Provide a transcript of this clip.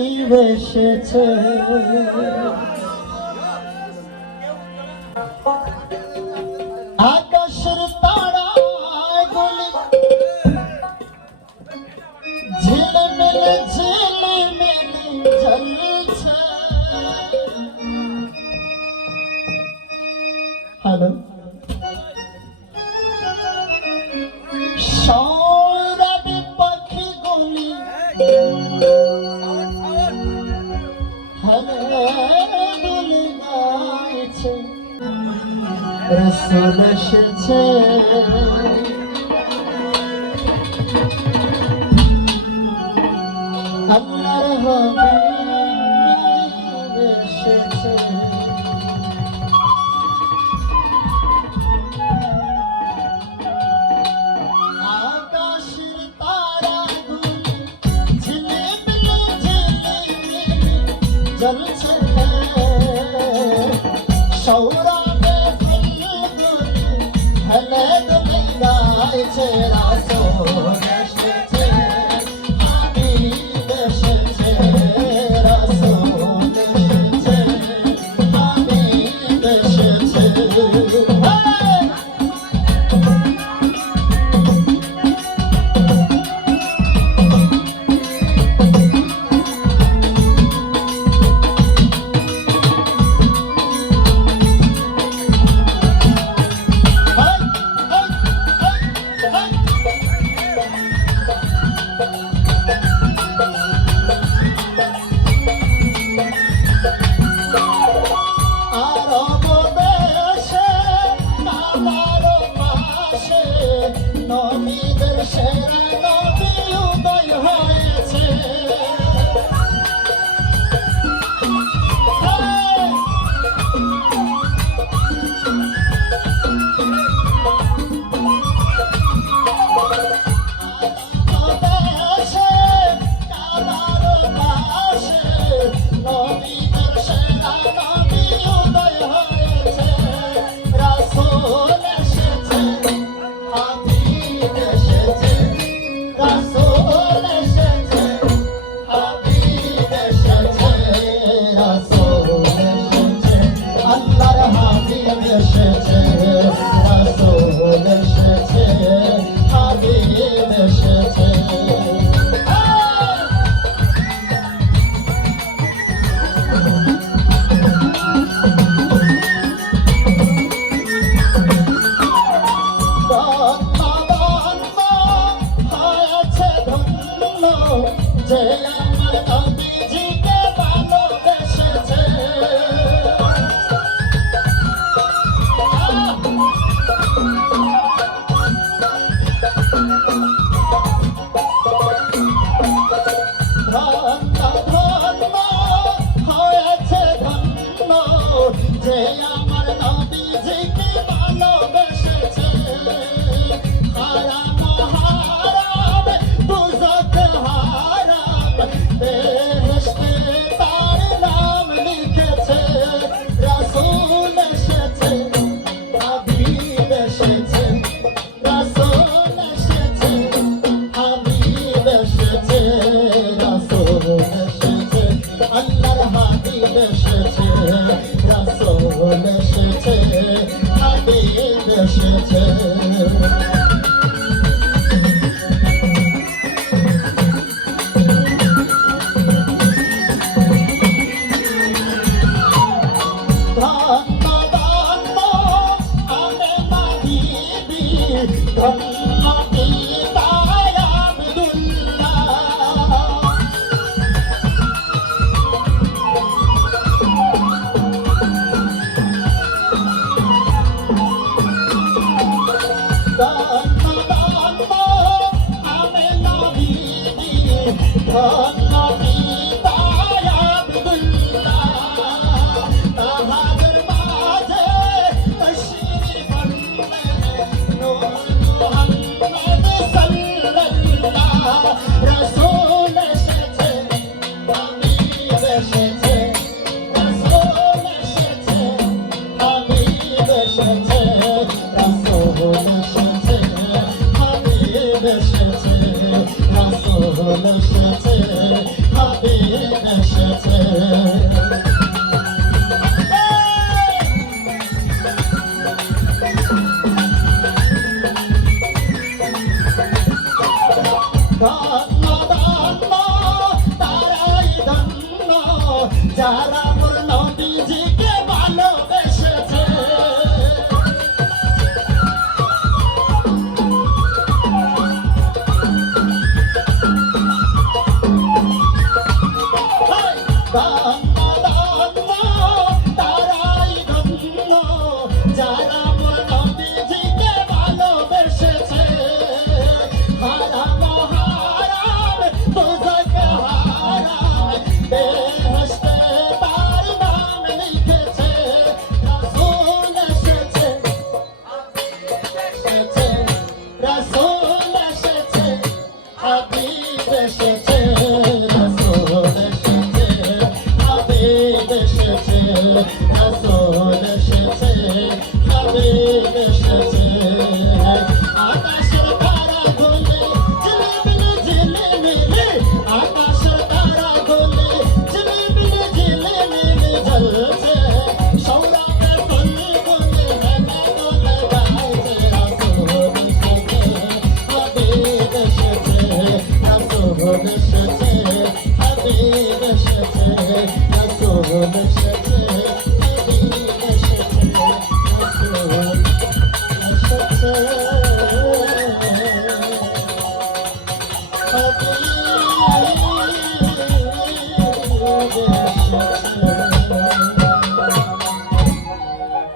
এসেছে আকাশের তারায় গলি ঝিলমিলে জ্বলছে। হ্যালো সৌরভী পাখি গুলি দুলি গাইছে রসুল এসেছে আল্লাহর হাবিব এসেছে। আকাশের তারাগুলি ঝিলিমিলি জ্বলছে সৌরভে ফুলগুলি হেলে দুলি গাইছে রাসূল এসেছে হাবিব এসেছে রাসূল এসেছে হাবিব এসেছে। নবীদের সেরা নবী উদয় হয়েছে নবীদের সেরা নবী উদয় হয়েছে রাসূল এসেছে হাবিব এসেছে রাসূল এসেছে হাবিব এসেছে রাসূল এসেছে আল্লাহর হাবিব এসেছে রাসূল এসেছে হাবিব এসেছে। যে আমার নবীজিকে ভালোবেসেছে ধন্য ধন্য হয়েছে ধন্য যে আমার নবীজিকে ভালোবেসেছে। হারাম হারাম দুজক হারাম বেহেশতে তার নাম লিখেছে রাসূল এসেছে হাবিব এসেছে রাসূল এসেছে হাবিব এসেছে রাসূল এসেছে আল্লাহর হাবিব এসেছে রাসূল এসেছে হাবিব যারা মোর নবীজিকে ভালোবেসেছে তারাই ধন্য যারা মোর নবীজিকে ভালোবেসেছে হারাম হারাম দুজক হারাম বেহেশতে তার নাম লিখেছে রাসূল এসেছে রাসূল এসেছে হাবিব এসেছে রাসূল এসেছে হাবিব এসেছে